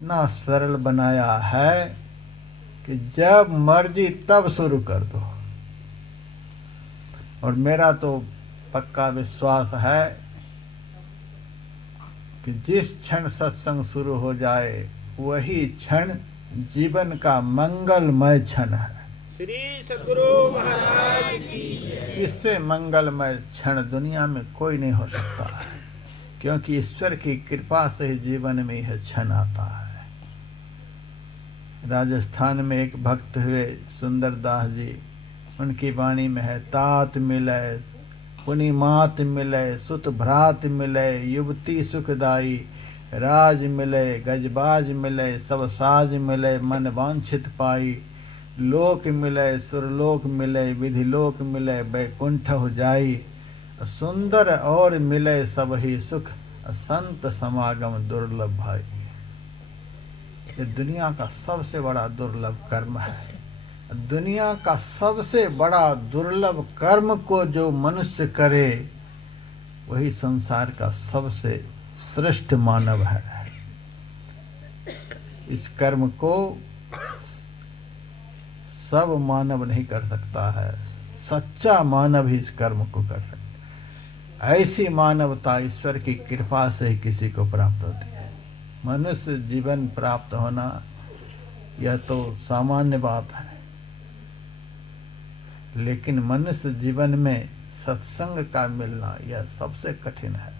इतना सरल बनाया है कि जब मर्जी तब शुरू कर दो। और मेरा तो पक्का विश्वास है कि जिस क्षण सत्संग शुरू हो जाए वही क्षण जीवन का मंगलमय क्षण है। श्री सद्गुरु महाराज की जय। इससे मंगलमय क्षण दुनिया में कोई नहीं हो सकता है, क्योंकि ईश्वर की कृपा से ही जीवन में यह क्षण आता है। राजस्थान में एक भक्त हुए सुंदर दास जी, उनकी वाणी में है, तात मिले पुनि मात मिले, सुत भ्रात मिले, युवती सुखदाई, राज मिले गजबाज मिले, सब साज मिले, मन वांछित पाई, लोक मिले सुरलोक मिले, विधि लोक मिले, बैकुंठ हो जाई, सुंदर और मिले सब ही सुख, संत समागम दुर्लभ भाई। ये दुनिया का सबसे बड़ा दुर्लभ कर्म है। दुनिया का सबसे बड़ा दुर्लभ कर्म को जो मनुष्य करे वही संसार का सबसे श्रेष्ठ मानव है। इस कर्म को सब मानव नहीं कर सकता है, सच्चा मानव ही इस कर्म को कर सकता है। ऐसी मानवता ईश्वर की कृपा से ही किसी को प्राप्त होती है। मनुष्य जीवन प्राप्त होना यह तो सामान्य बात है, लेकिन मनुष्य जीवन में सत्संग का मिलना यह सबसे कठिन है।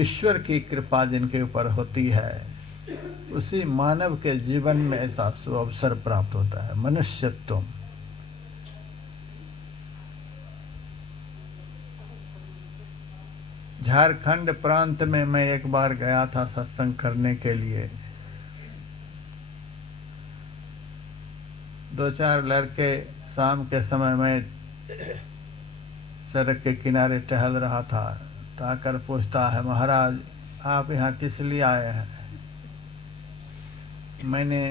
ईश्वर की कृपा जिनके ऊपर होती है उसी मानव के जीवन में ऐसा सुअवसर प्राप्त होता है, मनुष्यत्व। झारखंड प्रांत में मैं एक बार गया था सत्संग करने के लिए। 2-4 लड़के, शाम के समय में सड़क के किनारे टहल रहा था, तो आकर पूछता है, महाराज आप यहाँ किस लिए आए हैं? मैंने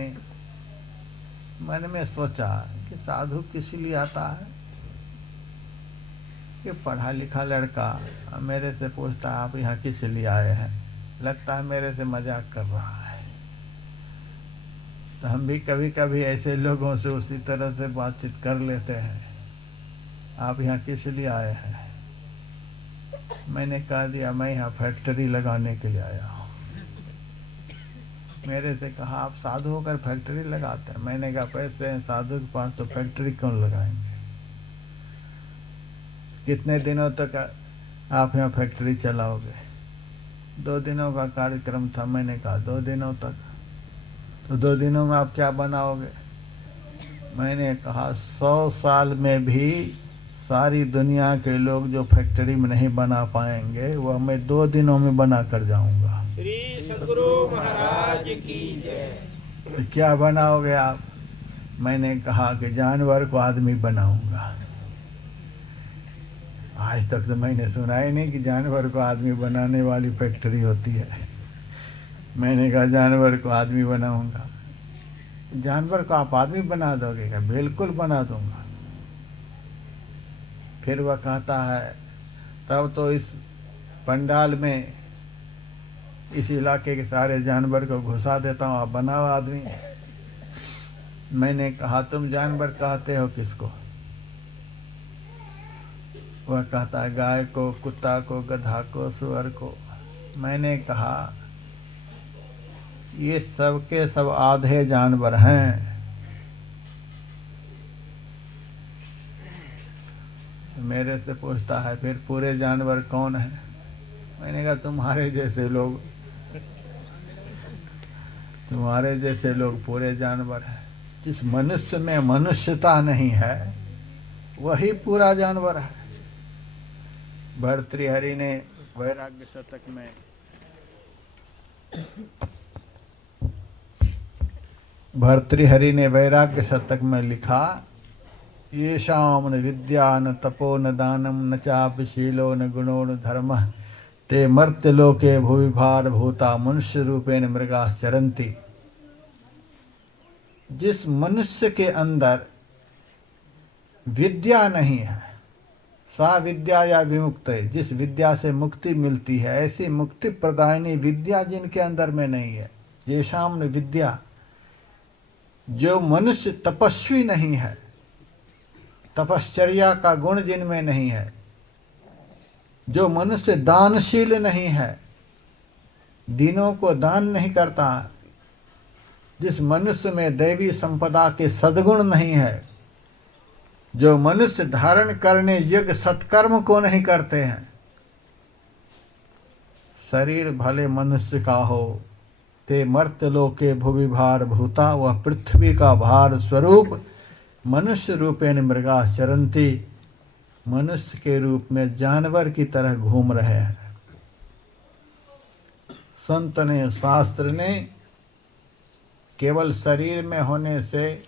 मन में सोचा कि साधु किस लिए आता है? कि पढ़ा लिखा लड़का मेरे से पूछता है आप यहाँ किस लिए आए हैं, लगता है मेरे से मजाक कर रहा है। तो हम भी कभी कभी ऐसे लोगों से उसी तरह से बातचीत कर लेते हैं, आप यहाँ किस लिए आए हैं? मैंने कह दिया मैं यहाँ फैक्ट्री लगाने के लिए आया हूँ। मेरे से कहा आप साधु होकर फैक्ट्री लगाते हैं? मैंने कहा पैसे हैं साधु के पास तो फैक्ट्री कौन लगाएंगे? कितने दिनों तक आप यहाँ फैक्ट्री चलाओगे? 2 दिनों का कार्यक्रम था। मैंने कहा 2 दिनों तक, तो 2 दिनों में आप क्या बनाओगे? मैंने कहा 100 साल में भी सारी दुनिया के लोग जो फैक्ट्री में नहीं बना पाएंगे वह मैं 2 दिनों में बना कर जाऊंगा। श्री सद्गुरु महाराज की जय। तो क्या बनाओगे आप? मैंने कहा कि जानवर को आदमी बनाऊंगा। आज तक तो मैंने सुना ही नहीं कि जानवर को आदमी बनाने वाली फैक्ट्री होती है। मैंने कहा जानवर को आदमी बनाऊंगा। जानवर को आप आदमी बना दोगे? क्या बिल्कुल बना दूंगा। फिर वह कहता है तब तो इस पंडाल में इस इलाके के सारे जानवर को घुसा देता हूँ, आप बनाओ आदमी। मैंने कहा तुम जानवर कहते हो किसको? वह कहता है गाय को, कुत्ता को, गधा को, सुअर को। मैंने कहा ये सब के सब आधे जानवर हैं। मेरे से पूछता है फिर पूरे जानवर कौन है? मैंने कहा तुम्हारे जैसे लोग, तुम्हारे जैसे लोग पूरे जानवर हैं। जिस मनुष्य में मनुष्यता नहीं है वही पूरा जानवर है। भर्तृहरि ने वैराग्य शतक में भर्तृहरि ने वैराग्य शतक में लिखा, येषां न विद्या न तपो न दानम न चापि शीलो न गुणो न धर्मः ते मर्त्यलोके भुवि भारभूता मनुष्य रूपेण मृगाः चरन्ति। जिस मनुष्य के अंदर विद्या नहीं है, सा विद्या या विमुक्त, जिस विद्या से मुक्ति मिलती है, ऐसी मुक्ति प्रदायिनी विद्या जिनके अंदर में नहीं है। येषाम न विद्या, जो मनुष्य तपस्वी नहीं है, तपश्चर्या का गुण जिनमें नहीं है, जो मनुष्य दानशील नहीं है, दीनों को दान नहीं करता, जिस मनुष्य में दैवी संपदा के सद्गुण नहीं है, जो मनुष्य धारण करने योग्य सत्कर्म को नहीं करते हैं, शरीर भले मनुष्य का हो, ते मर्त्यलोके भुवि भार भूता, वह पृथ्वी का भार स्वरूप मनुष्य रूपेण मृगा चरंती, मनुष्य के रूप में जानवर की तरह घूम रहे हैं। संत ने, शास्त्र ने केवल शरीर में होने से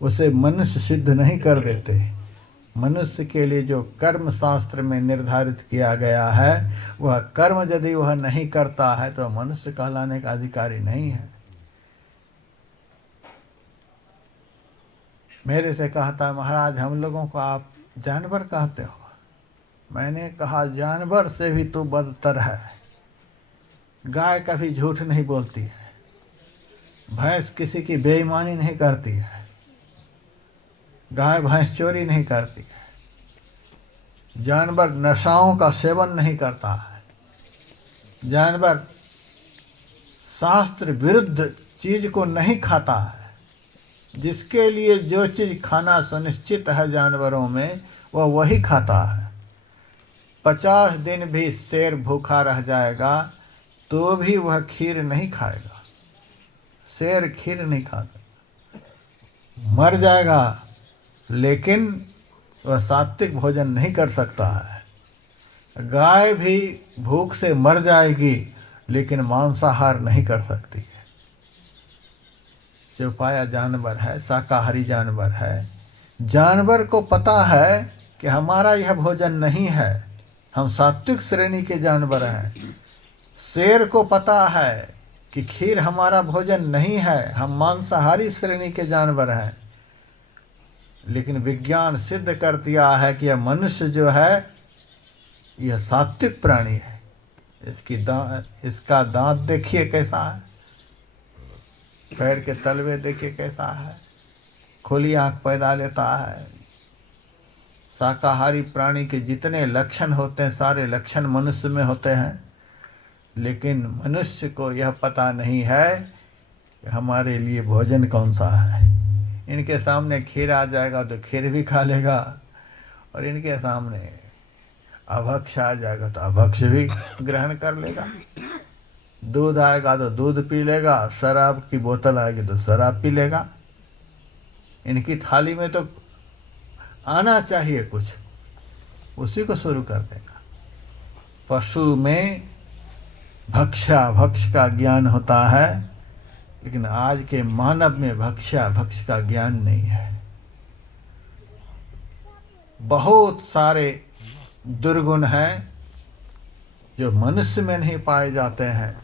उसे मनुष्य सिद्ध नहीं कर देते। मनुष्य के लिए जो कर्म शास्त्र में निर्धारित किया गया है, वह कर्म यदि वह नहीं करता है तो मनुष्य कहलाने का अधिकारी नहीं है। मेरे से कहता है, महाराज हम लोगों को आप जानवर कहते हो। मैंने कहा, जानवर से भी तो बदतर है। गाय कभी झूठ नहीं बोलती है, भैंस किसी की बेईमानी नहीं करती है, गाय भैंस चोरी नहीं करती है, जानवर नशाओं का सेवन नहीं करता है, जानवर शास्त्र विरुद्ध चीज को नहीं खाता है। जिसके लिए जो चीज खाना सुनिश्चित है जानवरों में, वह वही खाता है। 50 दिन भी शेर भूखा रह जाएगा तो भी वह खीर नहीं खाएगा। शेर खीर नहीं खाता, मर जाएगा लेकिन वह सात्विक भोजन नहीं कर सकता है। गाय भी भूख से मर जाएगी लेकिन मांसाहार नहीं कर सकती है। चौपाया जानवर है, शाकाहारी जानवर है। जानवर को पता है कि हमारा यह भोजन नहीं है, हम सात्विक श्रेणी के जानवर हैं। शेर को पता है कि खीर हमारा भोजन नहीं है, हम मांसाहारी श्रेणी के जानवर हैं। लेकिन विज्ञान सिद्ध कर दिया है कि यह मनुष्य जो है यह सात्विक प्राणी है। इसका दांत देखिए कैसा है, पैर के तलवे देखिए कैसा है, खुली आंख पैदा लेता है। शाकाहारी प्राणी के जितने लक्षण होते हैं सारे लक्षण मनुष्य में होते हैं। लेकिन मनुष्य को यह पता नहीं है कि हमारे लिए भोजन कौन सा है। इनके सामने खीर आ जाएगा तो खीर भी खा लेगा, और इनके सामने अभक्ष आ जाएगा तो अभक्ष भी ग्रहण कर लेगा। दूध आएगा तो दूध पी लेगा, शराब की बोतल आएगी तो शराब पी लेगा। इनकी थाली में तो आना चाहिए कुछ, उसी को शुरू कर देगा। पशु में भक्ष्या भक्ष का ज्ञान होता है, लेकिन आज के मानव में भक्ष्या भक्ष का ज्ञान नहीं है। बहुत सारे दुर्गुण हैं जो मनुष्य में नहीं पाए जाते हैं,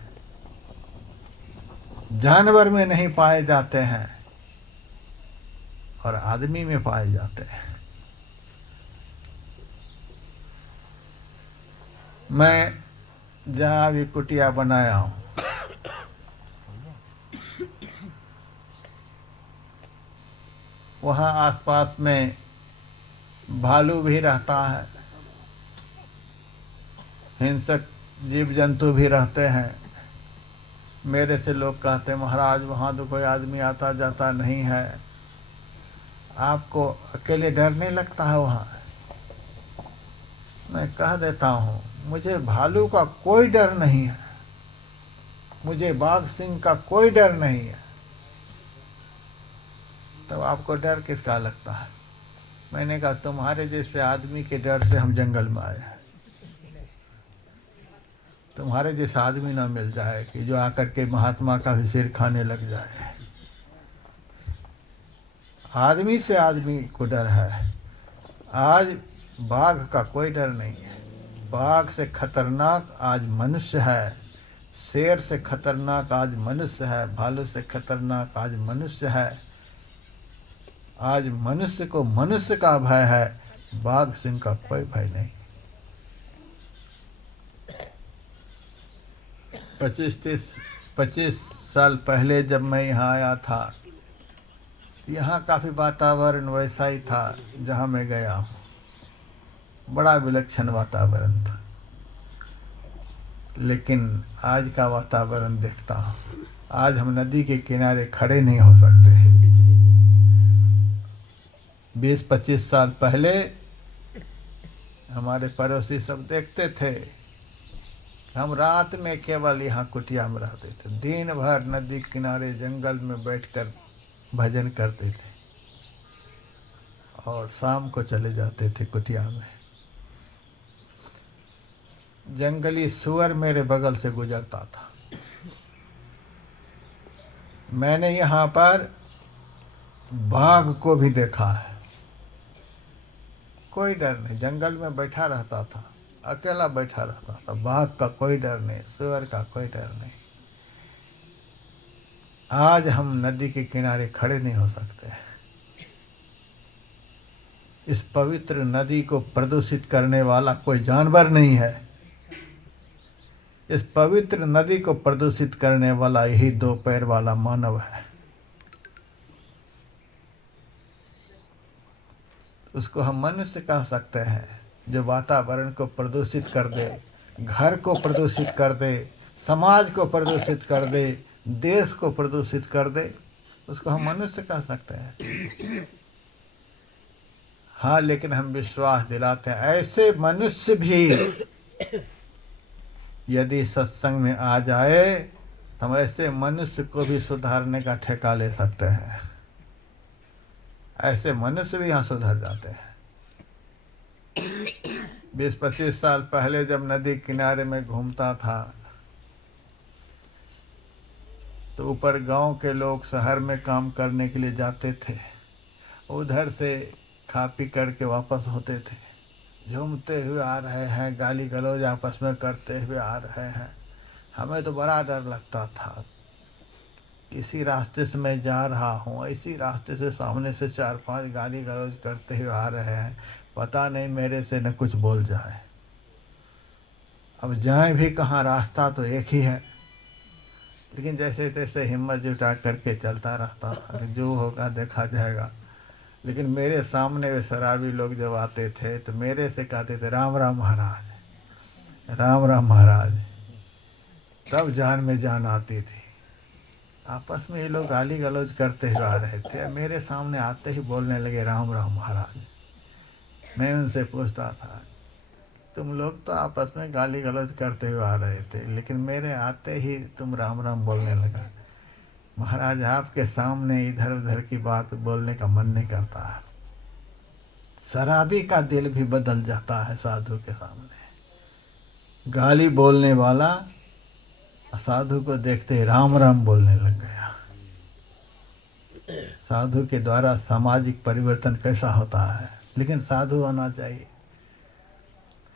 जानवर में नहीं पाए जाते हैं, और आदमी में पाए जाते हैं। मैं जहाँ भी कुटिया बनाया हूँ, वहाँ आसपास में भालू भी रहता है, हिंसक जीव जंतु भी रहते हैं। मेरे से लोग कहते हैं, महाराज वहाँ तो कोई आदमी आता जाता नहीं है, आपको अकेले डर नहीं लगता है वहाँ? मैं कह देता हूँ, मुझे भालू का कोई डर नहीं है, मुझे बाघ सिंह का कोई डर नहीं है, तो आपको डर किसका लगता है? मैंने कहा, तुम्हारे जैसे आदमी के डर से हम जंगल में आए हैं। तुम्हारे जैसा आदमी ना मिल जाए कि जो आकर के महात्मा का भी सिर खाने लग जाए। आदमी से आदमी को डर है। आज बाघ का कोई डर नहीं है। बाघ से खतरनाक आज मनुष्य है, शेर से खतरनाक आज मनुष्य है, भालू से खतरनाक आज मनुष्य है। आज मनुष्य को मनुष्य का भय है, बाघ सिंह का कोई भय नहीं। 25 साल पहले जब मैं यहाँ आया था, यहाँ काफ़ी वातावरण वैसा ही था जहाँ मैं गया हूँ। बड़ा विलक्षण वातावरण था। लेकिन आज का वातावरण देखता हूँ, आज हम नदी के किनारे खड़े नहीं हो सकते। 20-25 साल पहले हमारे पड़ोसी सब देखते थे, हम रात में केवल यहाँ कुटिया में रहते थे, दिन भर नदी किनारे जंगल में बैठकर भजन करते थे और शाम को चले जाते थे कुटिया में। जंगली सुअर मेरे बगल से गुजरता था। मैंने यहाँ पर बाघ को भी देखा है। कोई डर नहीं, जंगल में बैठा रहता था, अकेला बैठा रहता था। बाघ का कोई डर नहीं, सुअर का कोई डर नहीं। आज हम नदी के किनारे खड़े नहीं हो सकते। इस पवित्र नदी को प्रदूषित करने वाला कोई जानवर नहीं है। इस पवित्र नदी को प्रदूषित करने वाला यही 2 पैर वाला मानव है। उसको हम मनुष्य कह सकते हैं, जो वातावरण को प्रदूषित कर दे, घर को प्रदूषित कर दे, समाज को प्रदूषित कर दे, देश को प्रदूषित कर दे, उसको हम मनुष्य कह सकते हैं। हाँ, लेकिन हम विश्वास दिलाते हैं, ऐसे मनुष्य भी यदि सत्संग में आ जाए तो हम ऐसे मनुष्य को भी सुधारने का ठेका ले सकते हैं। ऐसे मनुष्य भी यहाँ सुधर जाते हैं। 20-25 साल पहले जब नदी किनारे में घूमता था तो ऊपर गांव के लोग शहर में काम करने के लिए जाते थे, उधर से खा पी करके वापस होते थे। झूमते हुए आ रहे हैं, गाली गलौज आपस में करते हुए आ रहे हैं। हमें तो बड़ा डर लगता था, इसी रास्ते से मैं जा रहा हूँ, इसी रास्ते से सामने से 4-5 गाली गलौज करते हुए आ रहे हैं, पता नहीं मेरे से न कुछ बोल जाए। अब जाएं भी कहाँ, रास्ता तो एक ही है। लेकिन जैसे तैसे हिम्मत जुटा करके चलता रहता था, जो होगा देखा जाएगा। लेकिन मेरे सामने वे शराबी लोग जब आते थे तो मेरे से कहते थे, राम राम महाराज, राम राम महाराज। तब जान में जान आती थी। आपस में ये लोग गाली गलौज करते हुए आ रहे थे, मेरे सामने आते ही बोलने लगे, राम राम महाराज। मैं उनसे पूछता था, तुम लोग तो आपस में गाली गलौज करते हुए आ रहे थे, लेकिन मेरे आते ही तुम राम राम बोलने लगा। महाराज, आपके सामने इधर उधर की बात बोलने का मन नहीं करता है। शराबी का दिल भी बदल जाता है साधु के सामने। गाली बोलने वाला साधु को देखते ही राम राम बोलने लग गया। साधु के द्वारा सामाजिक परिवर्तन कैसा होता है, लेकिन साधु होना चाहिए।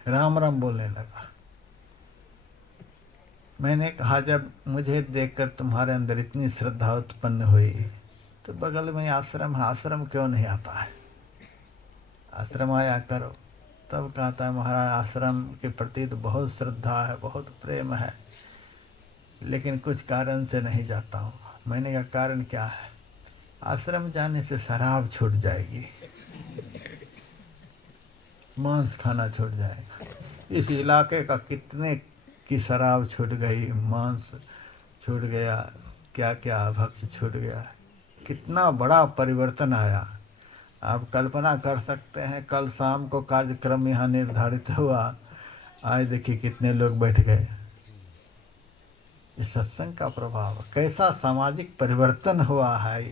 राम राम बोलने लगा। मैंने कहा, जब मुझे देखकर तुम्हारे अंदर इतनी श्रद्धा उत्पन्न हुई तो बगल में आश्रम है, आश्रम क्यों नहीं आता है, आश्रम आया करो। तब कहता है, महाराज आश्रम के प्रति तो बहुत श्रद्धा है, बहुत प्रेम है, लेकिन कुछ कारण से नहीं जाता हूँ। मैंने कहा, कारण क्या है? आश्रम जाने से शराब छूट जाएगी, मांस खाना छूट जाएगा। इस इलाके का कितने की शराब छूट गई, मांस छूट गया, क्या क्या भक्ष छूट गया, कितना बड़ा परिवर्तन आया। आप कल्पना कर सकते हैं, कल शाम को कार्यक्रम यहाँ निर्धारित हुआ, आज देखिए कितने लोग बैठ गए। ये सत्संग का प्रभाव, कैसा सामाजिक परिवर्तन हुआ है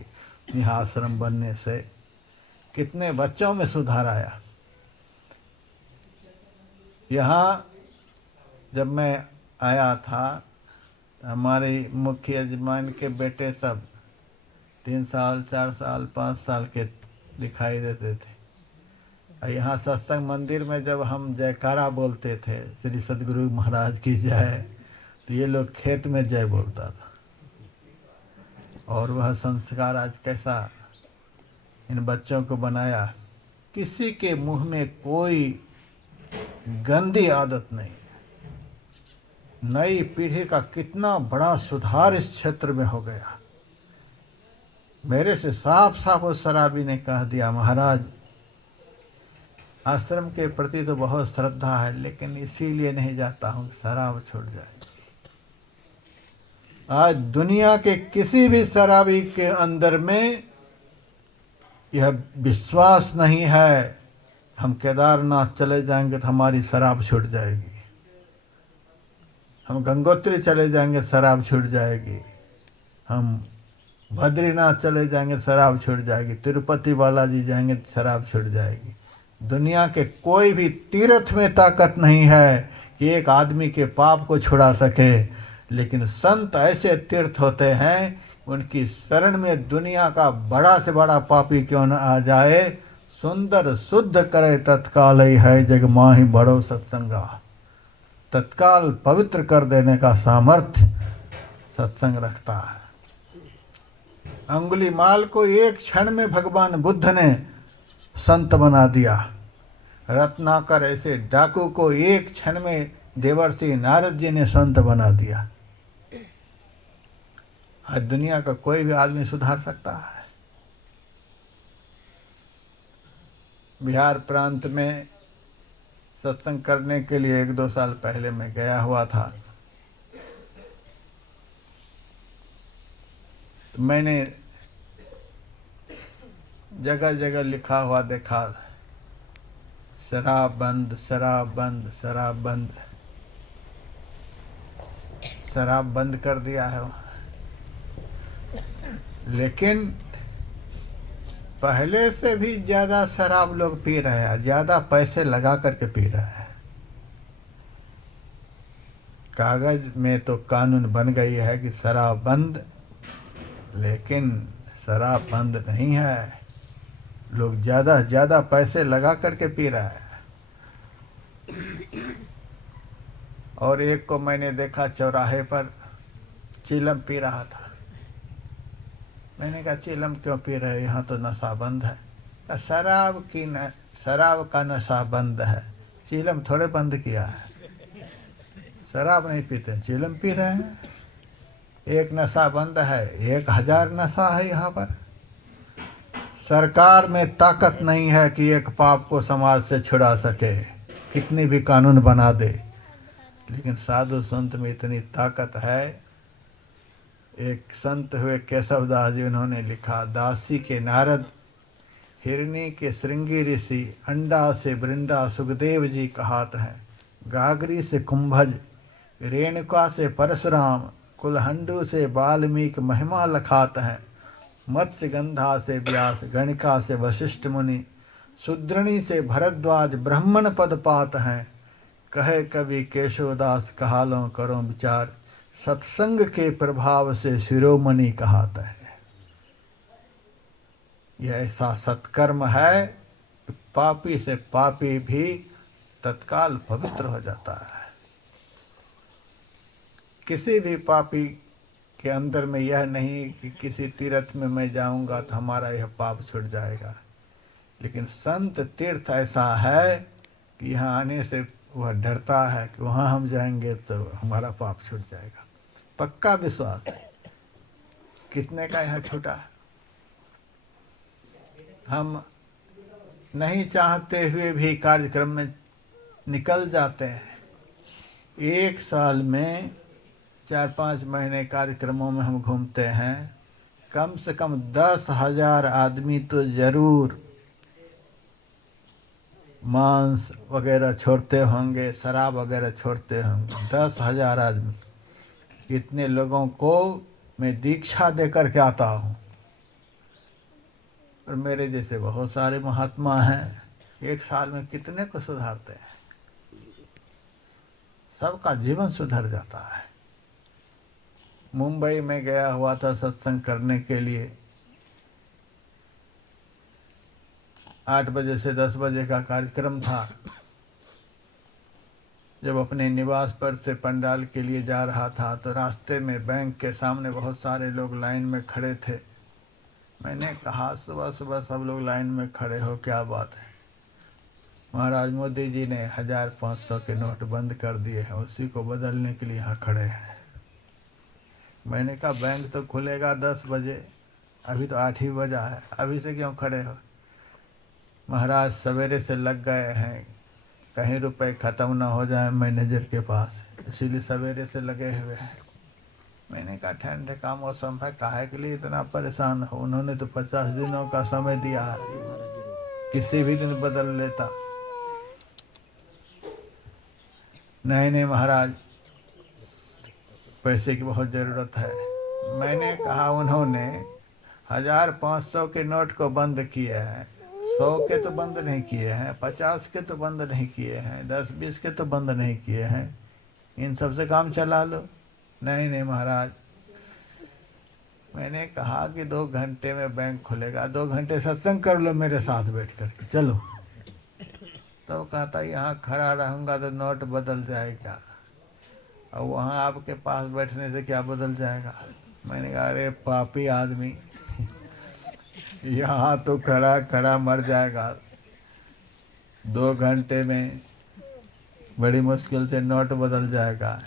यहाँ आश्रम बनने से। कितने बच्चों में सुधार आया। यहाँ जब मैं आया था, हमारे मुख्य यजमान के बेटे सब 3 साल 4 साल 5 साल के दिखाई देते थे। और यहाँ सत्संग मंदिर में जब हम जयकारा बोलते थे, श्री सद्गुरु महाराज की जय, तो ये लोग खेत में जय बोलता था। और वह संस्कार आज कैसा इन बच्चों को बनाया किसी के मुंह में कोई गंदी आदत नहीं। नई पीढ़ी का कितना बड़ा सुधार इस क्षेत्र में हो गया। मेरे से साफ साफ उस शराबी ने कह दिया, महाराज आश्रम के प्रति तो बहुत श्रद्धा है, लेकिन इसीलिए नहीं जाता हूँ कि शराब छूट जाएगी। आज दुनिया के किसी भी शराबी के अंदर में यह विश्वास नहीं है हम केदारनाथ चले जाएंगे तो हमारी शराब छूट जाएगी, हम गंगोत्री चले जाएंगे शराब छूट जाएगी, हम बद्रीनाथ चले जाएंगे शराब छूट जाएगी, तिरुपति बालाजी जाएंगे शराब छूट जाएगी। दुनिया के कोई भी तीर्थ में ताकत नहीं है कि एक आदमी के पाप को छुड़ा सके, लेकिन संत ऐसे तीर्थ होते हैं उनकी शरण में दुनिया का बड़ा से बड़ा पापी क्यों न आ जाए, सुंदर शुद्ध करे तत्काल ही है जग माही बड़ो सत्संगा। तत्काल पवित्र कर देने का सामर्थ्य सत्संग रखता है। अंगुलीमाल को एक क्षण में भगवान बुद्ध ने संत बना दिया। रत्नाकर ऐसे डाकू को एक क्षण में देवर्षि नारद जी ने संत बना दिया। आज दुनिया का कोई भी आदमी सुधार सकता है। बिहार प्रांत में सत्संग करने के लिए 1-2 साल पहले मैं गया हुआ था। तो मैंने जगह जगह लिखा हुआ देखा, शराब बंद, शराब बंद, शराब बंद। शराब बंद कर दिया है, लेकिन पहले से भी ज़्यादा शराब लोग पी रहे हैं, ज़्यादा पैसे लगा करके पी रहे हैं। कागज में तो कानून बन गई है कि शराब बंद, लेकिन शराब बंद नहीं है। लोग ज़्यादा से ज़्यादा पैसे लगा करके पी रहे हैं। और एक को मैंने देखा चौराहे पर चिलम पी रहा था। मैंने कहा चिलम क्यों पी रहे, यहाँ तो नशा बंद है। शराब का नशा बंद है, चिलम थोड़े बंद किया है। शराब नहीं पीते, चिलम पी रहे हैं। एक नशा बंद है, 1000 नशा है यहाँ पर। सरकार में ताकत नहीं है कि एक पाप को समाज से छुड़ा सके, कितनी भी कानून बना दे, लेकिन साधु संत में इतनी ताकत है। एक संत हुए केशवदास जी, उन्होंने लिखा, दासी के नारद, हिरणी के श्रृंगी ऋषि, अंडा से वृंदा सुखदेव जी कहात हैं, गागरी से कुंभज, रेणुका से परशुराम, कुलहंडू से वाल्मीकि महिमा लखात हैं, मत्स्य गंधा से व्यास, गणिका से वशिष्ठ मुनि, शुद्रणी से भरद्वाज ब्राह्मण पद पात हैं, कहे कवि केशवदास कहालों करो विचार, सत्संग के प्रभाव से शिरोमणि कहाता है। यह ऐसा सत्कर्म है कि पापी से पापी भी तत्काल पवित्र हो जाता है। किसी भी पापी के अंदर में यह नहीं कि किसी तीर्थ में मैं जाऊंगा तो हमारा यह पाप छूट जाएगा, लेकिन संत तीर्थ ऐसा है कि यहाँ आने से वह डरता है कि वहाँ हम जाएंगे तो हमारा पाप छूट जाएगा। पक्का विश्वास है। कितने का यहाँ छूटा है। हम नहीं चाहते हुए भी कार्यक्रम में निकल जाते हैं। 1 साल में 4-5 महीने कार्यक्रमों में हम घूमते हैं, कम से कम 10,000 आदमी तो जरूर मांस वगैरह छोड़ते होंगे, शराब वगैरह छोड़ते होंगे। 10,000 आदमी, इतने लोगों को मैं दीक्षा देकर के आता हूँ। और मेरे जैसे बहुत सारे महात्मा हैं, 1 साल में कितने को सुधारते हैं। सबका जीवन सुधर जाता है। मुंबई में गया हुआ था सत्संग करने के लिए। 8 बजे से 10 बजे का कार्यक्रम था। जब अपने निवास पर से पंडाल के लिए जा रहा था तो रास्ते में बैंक के सामने बहुत सारे लोग लाइन में खड़े थे। मैंने कहा सुबह सुबह सब लोग लाइन में खड़े हो, क्या बात है। महाराज मोदी जी ने 1000-500 के नोट बंद कर दिए हैं, उसी को बदलने के लिए यहाँ खड़े हैं। मैंने कहा बैंक तो खुलेगा 10 बजे, अभी तो 8 ही बजा है, अभी से क्यों खड़े हो? महाराज सवेरे से लग गए हैं, कहीं रुपए ख़त्म ना हो जाए मैनेजर के पास, इसीलिए सवेरे से लगे हुए हैं। मैंने कहा ठंड का मौसम है, काहे के लिए इतना परेशान हो? उन्होंने तो 50 दिनों का समय दिया है, किसी भी दिन बदल लेता। नहीं महाराज, पैसे की बहुत ज़रूरत है। मैंने कहा उन्होंने 1500 के नोट को बंद किए हैं, 100 के तो बंद नहीं किए हैं, 50 के तो बंद नहीं किए हैं, 10-20 के तो बंद नहीं किए हैं, इन सब से काम चला लो। नहीं महाराज, मैंने कहा कि 2 घंटे में बैंक खुलेगा, 2 घंटे सत्संग कर लो मेरे साथ बैठ कर के, चलो। तो कहता यहाँ खड़ा रहूँगा तो नोट बदल जाएगा, और वहाँ आपके पास बैठने से क्या बदल जाएगा? मैंने कहा अरे पापी आदमी, यहाँ तो खड़ा खड़ा मर जाएगा, 2 घंटे में बड़ी मुश्किल से नोट बदल जाएगा,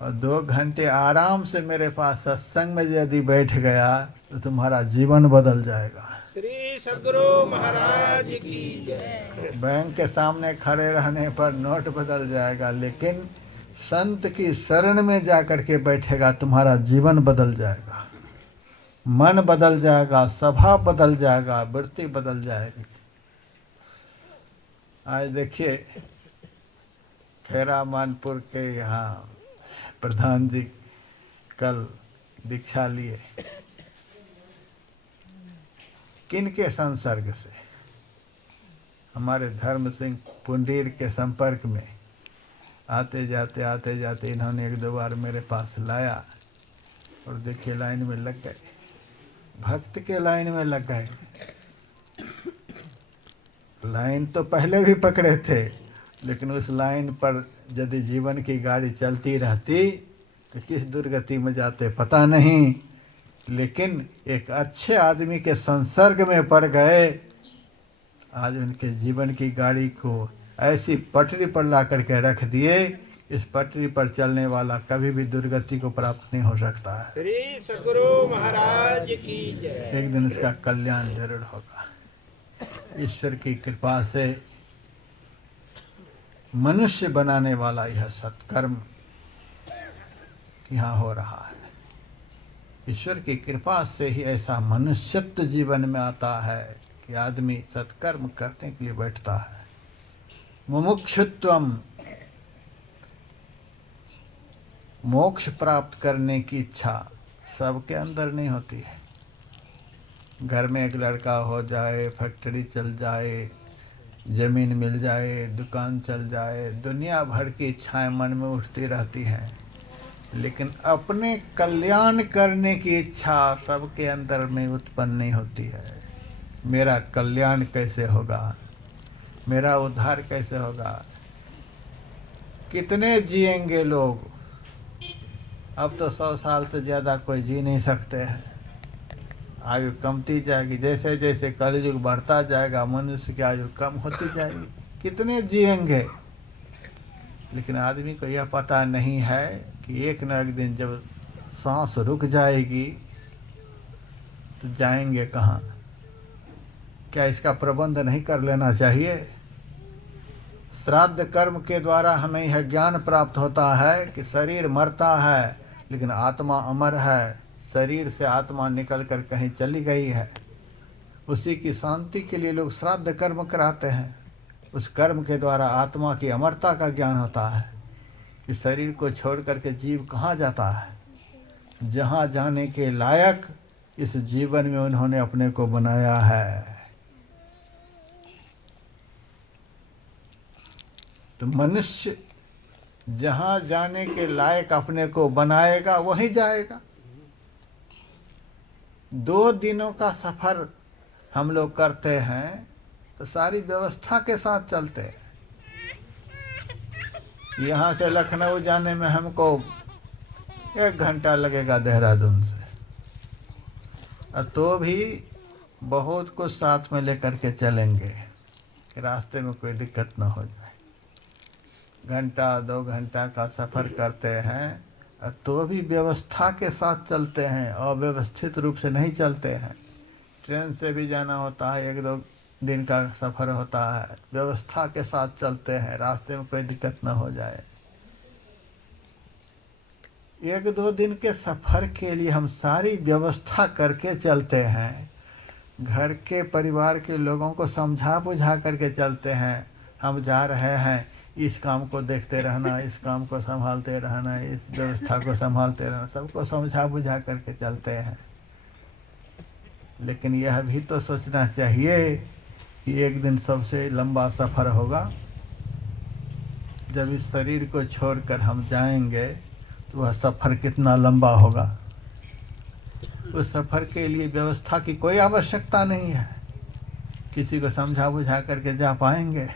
और 2 घंटे आराम से मेरे पास सत्संग में यदि बैठ गया तो तुम्हारा जीवन बदल जाएगा। श्री सद्गुरु महाराज की जय। बैंक के सामने खड़े रहने पर नोट बदल जाएगा, लेकिन संत की शरण में जाकर के बैठेगा तुम्हारा जीवन बदल जाएगा, मन बदल जाएगा, स्वभाव बदल जाएगा, वृत्ति बदल जाएगी। आज देखिए खेरा मानपुर के यहाँ प्रधान जी कल दीक्षा लिए, किनके संसर्ग से? हमारे धर्म सिंह पुंडीर के संपर्क में आते जाते इन्होंने 1-2 बार मेरे पास लाया, और देखिए लाइन में लग गए, भक्त के लाइन में लग गए। लाइन तो पहले भी पकड़े थे, लेकिन उस लाइन पर यदि जीवन की गाड़ी चलती रहती तो किस दुर्गति में जाते पता नहीं, लेकिन एक अच्छे आदमी के संसर्ग में पड़ गए, आज उनके जीवन की गाड़ी को ऐसी पटरी पर ला करके रख दिए, इस पटरी पर चलने वाला कभी भी दुर्गति को प्राप्त नहीं हो सकता है। श्री सद्गुरु महाराज की जय। एक दिन इसका कल्याण जरूर होगा। ईश्वर की कृपा से मनुष्य बनाने वाला यह सत्कर्म यहाँ हो रहा है। ईश्वर की कृपा से ही ऐसा मनुष्यत्व जीवन में आता है कि आदमी सत्कर्म करने के लिए बैठता है। मुमुक्षुत्वम, मोक्ष प्राप्त करने की इच्छा सबके अंदर नहीं होती है। घर में एक लड़का हो जाए, फैक्ट्री चल जाए, जमीन मिल जाए, दुकान चल जाए, दुनिया भर की इच्छाएं मन में उठती रहती हैं, लेकिन अपने कल्याण करने की इच्छा सबके अंदर में उत्पन्न नहीं होती है। मेरा कल्याण कैसे होगा, मेरा उद्धार कैसे होगा? कितने जिएंगे लोग? अब तो 100 साल से ज़्यादा कोई जी नहीं सकते हैं, आयु कमती जाएगी। जैसे जैसे कलयुग बढ़ता जाएगा मनुष्य की आयु कम होती जाएगी। कितने जिएंगे? लेकिन आदमी को यह पता नहीं है कि एक न एक दिन जब सांस रुक जाएगी तो जाएंगे कहाँ? क्या इसका प्रबंध नहीं कर लेना चाहिए? श्राद्ध कर्म के द्वारा हमें यह ज्ञान प्राप्त होता है कि शरीर मरता है लेकिन आत्मा अमर है। शरीर से आत्मा निकल कर कहीं चली गई है, उसी की शांति के लिए लोग श्राद्ध कर्म कराते हैं। उस कर्म के द्वारा आत्मा की अमरता का ज्ञान होता है कि शरीर को छोड़ करके जीव कहाँ जाता है, जहाँ जाने के लायक इस जीवन में उन्होंने अपने को बनाया है। तो मनुष्य जहाँ जाने के लायक अपने को बनाएगा वहीं जाएगा। 2 दिनों का सफ़र हम लोग करते हैं तो सारी व्यवस्था के साथ चलते हैं। यहाँ से लखनऊ जाने में हमको 1 घंटा लगेगा देहरादून से, और तो भी बहुत कुछ साथ में लेकर के चलेंगे। कि रास्ते में कोई दिक्कत ना हो जाए। घंटा 2 घंटा का सफ़र करते हैं तो भी व्यवस्था के साथ चलते हैं, अव्यवस्थित रूप से नहीं चलते हैं। ट्रेन से भी जाना होता है, 1-2 दिन का सफ़र होता है, व्यवस्था के साथ चलते हैं, रास्ते में कोई दिक्कत ना हो जाए। 1-2 दिन के सफ़र के लिए हम सारी व्यवस्था करके चलते हैं। घर के परिवार के लोगों को समझा बुझा करके चलते हैं। हम जा रहे हैं, इस काम को देखते रहना, इस काम को संभालते रहना, इस व्यवस्था को संभालते रहना, सबको समझा बुझा करके चलते हैं। लेकिन यह भी तो सोचना चाहिए कि एक दिन सबसे लंबा सफ़र होगा। जब इस शरीर को छोड़कर हम जाएंगे तो वह सफ़र कितना लंबा होगा। उस सफ़र के लिए व्यवस्था की कोई आवश्यकता नहीं है। किसी को समझा बुझा करके जा पाएंगे।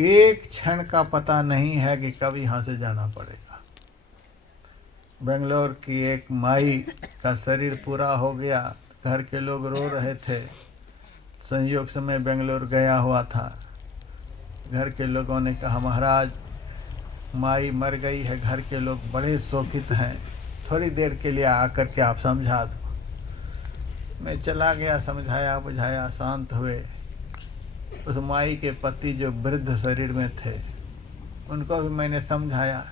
एक क्षण का पता नहीं है कि कब यहाँ से जाना पड़ेगा। बेंगलोर की एक माई का शरीर पूरा हो गया, घर के लोग रो रहे थे। संयोग से मैं बेंगलोर गया हुआ था। घर के लोगों ने कहा, महाराज माई मर गई है, घर के लोग बड़े शोकित हैं, थोड़ी देर के लिए आकर के आप समझा दो। मैं चला गया, समझाया बुझाया, शांत हुए। उस माई के पति जो वृद्ध शरीर में थे उनको भी मैंने समझाया।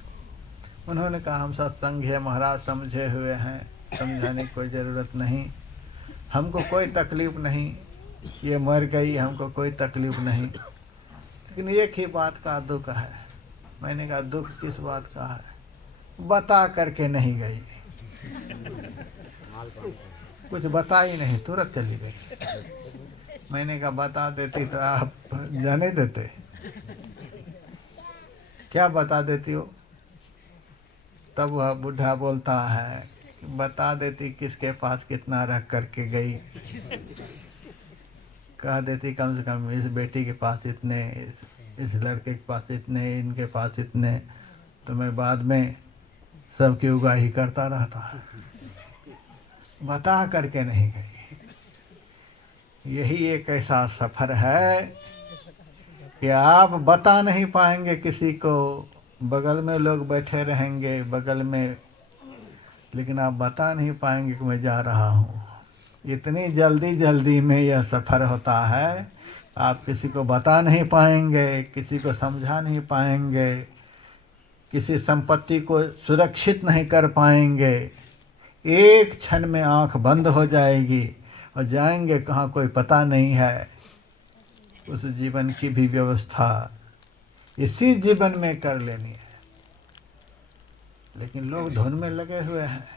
उन्होंने कहा, हम सत्संग है महाराज, समझे हुए हैं, समझाने की कोई ज़रूरत नहीं, हमको कोई तकलीफ़ नहीं, ये मर गई, हमको कोई तकलीफ़ नहीं। लेकिन एक ही बात का दुख है। मैंने कहा, दुख किस बात का है? बता करके नहीं गई, कुछ बता ही नहीं, तुरंत चली गई। मैंने कहा, बता देती तो आप जाने देते, क्या बता देती हो? तब वह बूढ़ा बोलता है, बता देती किसके पास कितना रख करके गई, कह देती कम से कम इस बेटी के पास इतने, इस लड़के के पास इतने, इनके पास इतने, तो मैं बाद में सबकी उगाही करता रहता। बता करके नहीं गई। यही एक ऐसा सफ़र है कि आप बता नहीं पाएंगे किसी को। बगल में लोग बैठे रहेंगे बगल में, लेकिन आप बता नहीं पाएंगे कि मैं जा रहा हूँ। इतनी जल्दी जल्दी में यह सफ़र होता है, आप किसी को बता नहीं पाएंगे, किसी को समझा नहीं पाएंगे, किसी संपत्ति को सुरक्षित नहीं कर पाएंगे। एक क्षण में आंख बंद हो जाएगी और जाएंगे कहाँ कोई पता नहीं है। उस जीवन की भी व्यवस्था इसी जीवन में कर लेनी है। लेकिन लोग धुन में लगे हुए हैं।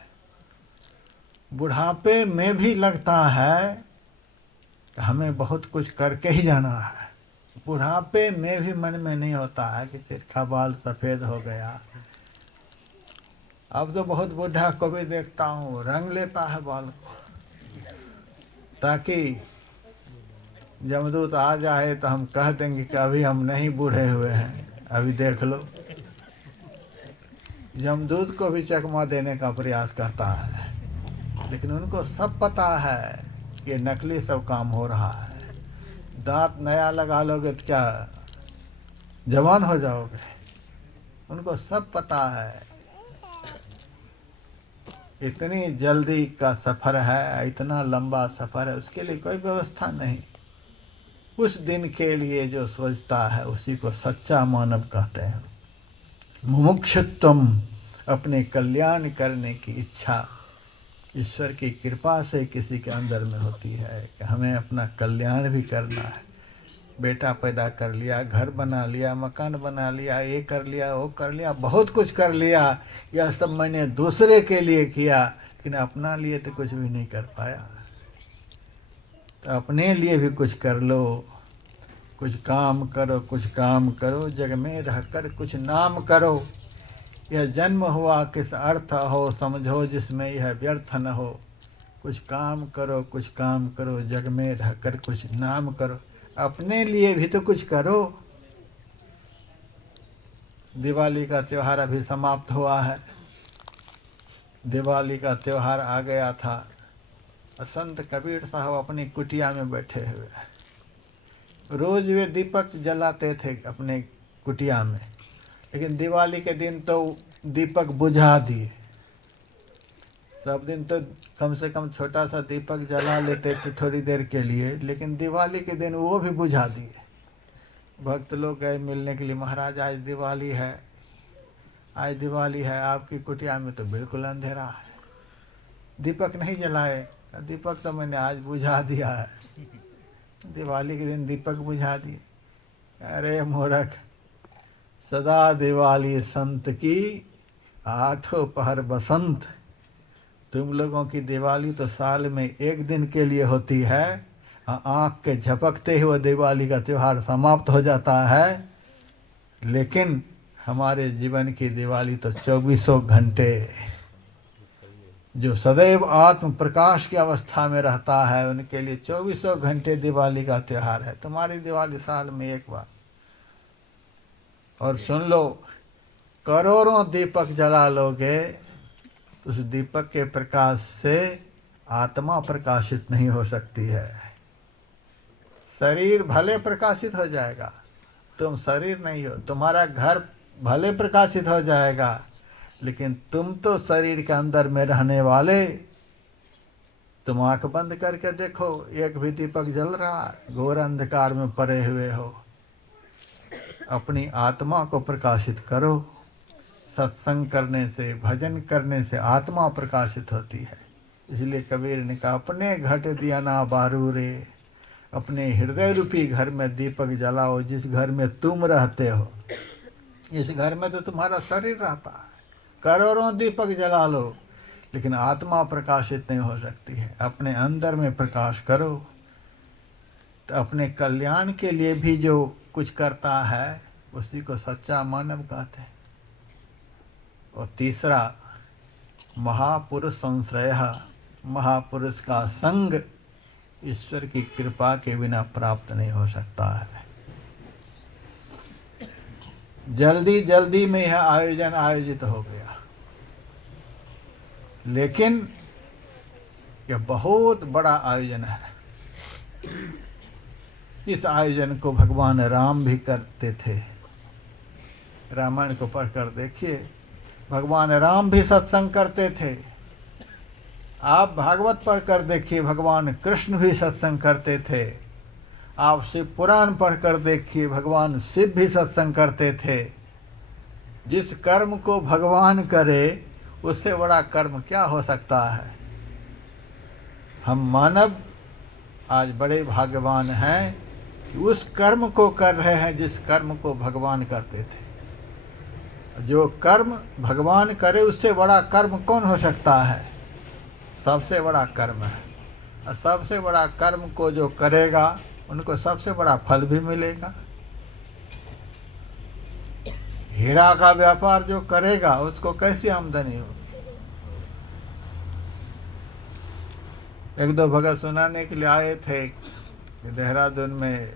बुढ़ापे में भी लगता है कि हमें बहुत कुछ करके ही जाना है। बुढ़ापे में भी मन में नहीं होता है कि सिर का बाल सफ़ेद हो गया। अब तो बहुत बूढ़ा को भी देखता हूँ, रंग लेता है बाल को, ताकि यमदूत आ जाए तो हम कह देंगे कि अभी हम नहीं बूढ़े हुए हैं, अभी देख लो। यमदूत को भी चकमा देने का प्रयास करता है, लेकिन उनको सब पता है ये नकली सब काम हो रहा है। दांत नया लगा लोगे तो क्या जवान हो जाओगे? उनको सब पता है। इतनी जल्दी का सफ़र है, इतना लंबा सफ़र है, उसके लिए कोई व्यवस्था नहीं। उस दिन के लिए जो सोचता है उसी को सच्चा मानव कहते हैं। मुमुक्षुत्वम, अपने कल्याण करने की इच्छा ईश्वर की कृपा से किसी के अंदर में होती है कि हमें अपना कल्याण भी करना है। बेटा पैदा कर लिया, घर बना लिया, मकान बना लिया, ये कर लिया, वो कर लिया, बहुत कुछ कर लिया, यह सब मैंने दूसरे के लिए किया, लेकिन अपना लिए तो कुछ भी नहीं कर पाया। तो अपने लिए भी कुछ कर लो, कुछ काम करो, कुछ काम करो, जग में रहकर कुछ नाम करो। यह जन्म हुआ किस अर्थ हो, समझो जिसमें यह व्यर्थ न हो। कुछ काम करो, कुछ काम करो, जग में रहकर कुछ नाम करो। अपने लिए भी तो कुछ करो। दिवाली का त्यौहार अभी समाप्त हुआ है। दिवाली का त्यौहार आ गया था। संत कबीर साहब अपनी कुटिया में बैठे हुए हैं। रोज वे दीपक जलाते थे अपने कुटिया में, लेकिन दिवाली के दिन तो दीपक बुझा दिए। सब दिन तो कम से कम छोटा सा दीपक जला लेते थे थोड़ी देर के लिए, लेकिन दिवाली के दिन वो भी बुझा दिए। भक्त लोग गए मिलने के लिए, महाराज आज दिवाली है, आज दिवाली है, आपकी कुटिया में तो बिल्कुल अंधेरा है, दीपक नहीं जलाए। दीपक तो मैंने आज बुझा दिया है, दिवाली के दिन दीपक बुझा दिए। अरे मूर्ख, सदा दिवाली संत की, आठों पहर बसंत। तुम लोगों की दिवाली तो साल में एक दिन के लिए होती है, आँख के झपकते ही वो दिवाली का त्यौहार समाप्त हो जाता है। लेकिन हमारे जीवन की दिवाली तो 24 घंटे, जो सदैव आत्म प्रकाश की अवस्था में रहता है उनके लिए 24 घंटे दिवाली का त्यौहार है। तुम्हारी दिवाली साल में एक बार। और सुन लो, करोड़ों दीपक जला लोगे, उस दीपक के प्रकाश से आत्मा प्रकाशित नहीं हो सकती है। शरीर भले प्रकाशित हो जाएगा, तुम शरीर नहीं हो। तुम्हारा घर भले प्रकाशित हो जाएगा, लेकिन तुम तो शरीर के अंदर में रहने वाले। तुम आंख बंद करके देखो, एक भी दीपक जल रहा है, घोर अंधकार में पड़े हुए हो। अपनी आत्मा को प्रकाशित करो। सत्संग करने से, भजन करने से आत्मा प्रकाशित होती है। इसलिए कबीर ने कहा, अपने घट दिया ना बारू रे, अपने हृदय रूपी घर में दीपक जलाओ। जिस घर में तुम रहते हो, इस घर में तो तुम्हारा शरीर रहता है। करोड़ों दीपक जला लो, लेकिन आत्मा प्रकाशित नहीं हो सकती है। अपने अंदर में प्रकाश करो, तो अपने कल्याण के लिए भी जो कुछ करता है उसी को सच्चा मानव कहते हैं। और तीसरा, महापुरुष संश्रय, महापुरुष का संग ईश्वर की कृपा के बिना प्राप्त नहीं हो सकता है। जल्दी जल्दी में यह आयोजन आयोजित हो गया, लेकिन यह बहुत बड़ा आयोजन है। इस आयोजन को भगवान राम भी करते थे। रामायण को पढ़कर देखिए, भगवान राम भी सत्संग करते थे। आप भागवत पढ़कर देखिए, भगवान कृष्ण भी सत्संग करते थे। आप शिव पुराण पढ़कर देखिए, भगवान शिव भी सत्संग करते थे। जिस कर्म को भगवान करे, उससे बड़ा कर्म क्या हो सकता है। हम मानव आज बड़े भाग्यवान हैं कि उस कर्म को कर रहे हैं जिस कर्म को भगवान करते थे। जो कर्म भगवान करे, उससे बड़ा कर्म कौन हो सकता है। सबसे बड़ा कर्म है, और सबसे बड़ा कर्म को जो करेगा उनको सबसे बड़ा फल भी मिलेगा। हीरा का व्यापार जो करेगा उसको कैसी आमदनी होगी। एक दो भगत सुनाने के लिए आए थे कि देहरादून में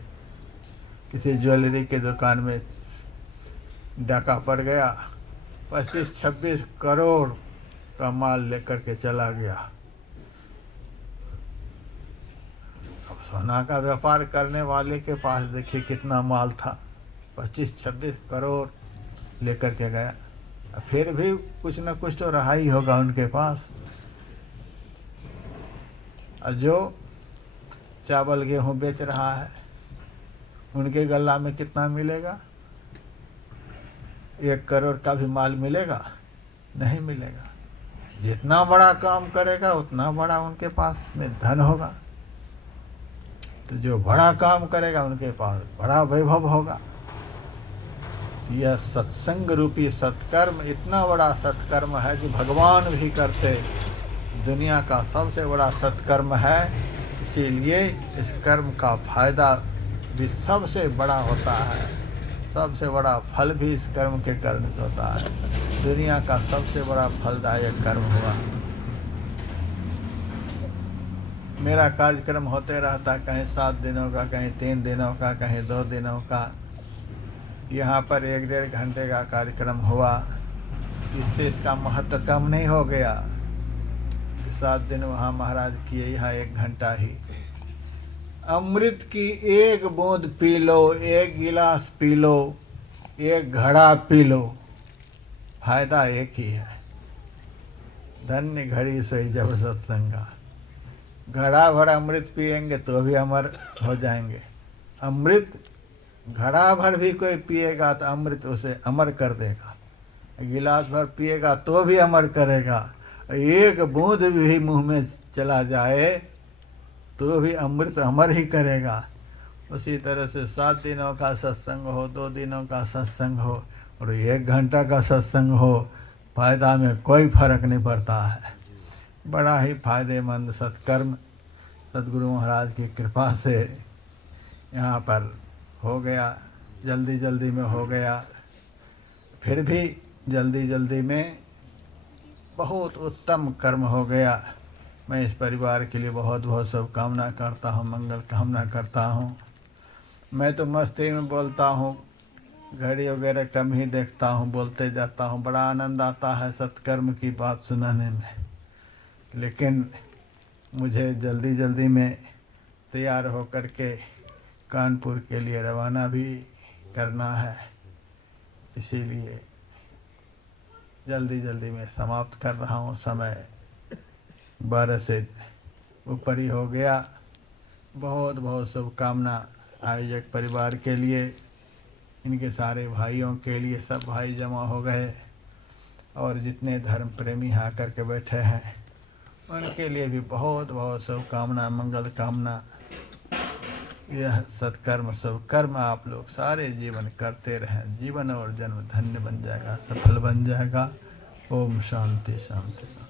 किसी ज्वेलरी के दुकान में डाका पड़ गया, 25-26 करोड़ का माल लेकर के चला गया। अब सोना का व्यापार करने वाले के पास देखिए कितना माल था, 25-26 करोड़ लेकर के गया। फिर भी कुछ न कुछ तो रहा ही होगा उनके पास। और जो चावल गेहूँ बेच रहा है, उनके गला में कितना मिलेगा। 1 करोड़ का भी माल मिलेगा? नहीं मिलेगा। जितना बड़ा काम करेगा उतना बड़ा उनके पास में धन होगा। तो जो बड़ा काम करेगा उनके पास बड़ा वैभव होगा। यह सत्संग रूपी सत्कर्म इतना बड़ा सत्कर्म है कि भगवान भी करते। दुनिया का सबसे बड़ा सत्कर्म है, इसीलिए इस कर्म का फायदा भी सबसे बड़ा होता है। सबसे बड़ा फल भी इस कर्म के करने से होता है। दुनिया का सबसे बड़ा फलदायक कर्म हुआ। मेरा कार्यक्रम होते रहता, कहीं 7 दिनों का, कहीं 3 दिनों का, कहीं 2 दिनों का। यहाँ पर 1-1.5 घंटे का कार्यक्रम हुआ। इससे इसका महत्व कम नहीं हो गया। 7 दिन वहाँ महाराज किए, यहाँ 1 घंटा ही। अमृत की एक बूंद पी लो, एक गिलास पी लो, एक घड़ा पी लो, फायदा एक ही है। धन्य घड़ी सोई जब सत्संगा। घड़ा भर अमृत पिएंगे तो भी अमर हो जाएंगे। अमृत घड़ा भर भी कोई पिएगा तो अमृत उसे अमर कर देगा। गिलास भर पिएगा तो भी अमर करेगा। एक बूंद भी मुंह में चला जाए तो भी अमृत अमर ही करेगा। उसी तरह से 7 दिनों का सत्संग हो, 2 दिनों का सत्संग हो और 1 घंटा का सत्संग हो, फायदा में कोई फर्क नहीं पड़ता है। बड़ा ही फायदेमंद सत्कर्म सद्गुरु महाराज की कृपा से यहाँ पर हो गया। जल्दी जल्दी में हो गया, फिर भी जल्दी जल्दी में बहुत उत्तम कर्म हो गया। मैं इस परिवार के लिए बहुत बहुत शुभकामना करता हूँ, मंगल कामना करता हूँ। मैं तो मस्ती में बोलता हूँ, घड़ी वगैरह कम ही देखता हूँ, बोलते जाता हूँ। बड़ा आनंद आता है सत्कर्म की बात सुनाने में, लेकिन मुझे जल्दी जल्दी में तैयार होकर के कानपुर के लिए रवाना भी करना है, इसीलिए जल्दी जल्दी में समाप्त कर रहा हूँ। समय 12 से ऊपर ही हो गया। बहुत बहुत शुभकामना आयोजक परिवार के लिए, इनके सारे भाइयों के लिए। सब भाई जमा हो गए और जितने धर्म प्रेमी यहाँ करके बैठे हैं उनके लिए भी बहुत बहुत शुभकामना, मंगल कामना। यह सत्कर्म शुभकर्म आप लोग सारे जीवन करते रहें। जीवन और जन्म धन्य बन जाएगा, सफल बन जाएगा। ओम शांति शांति।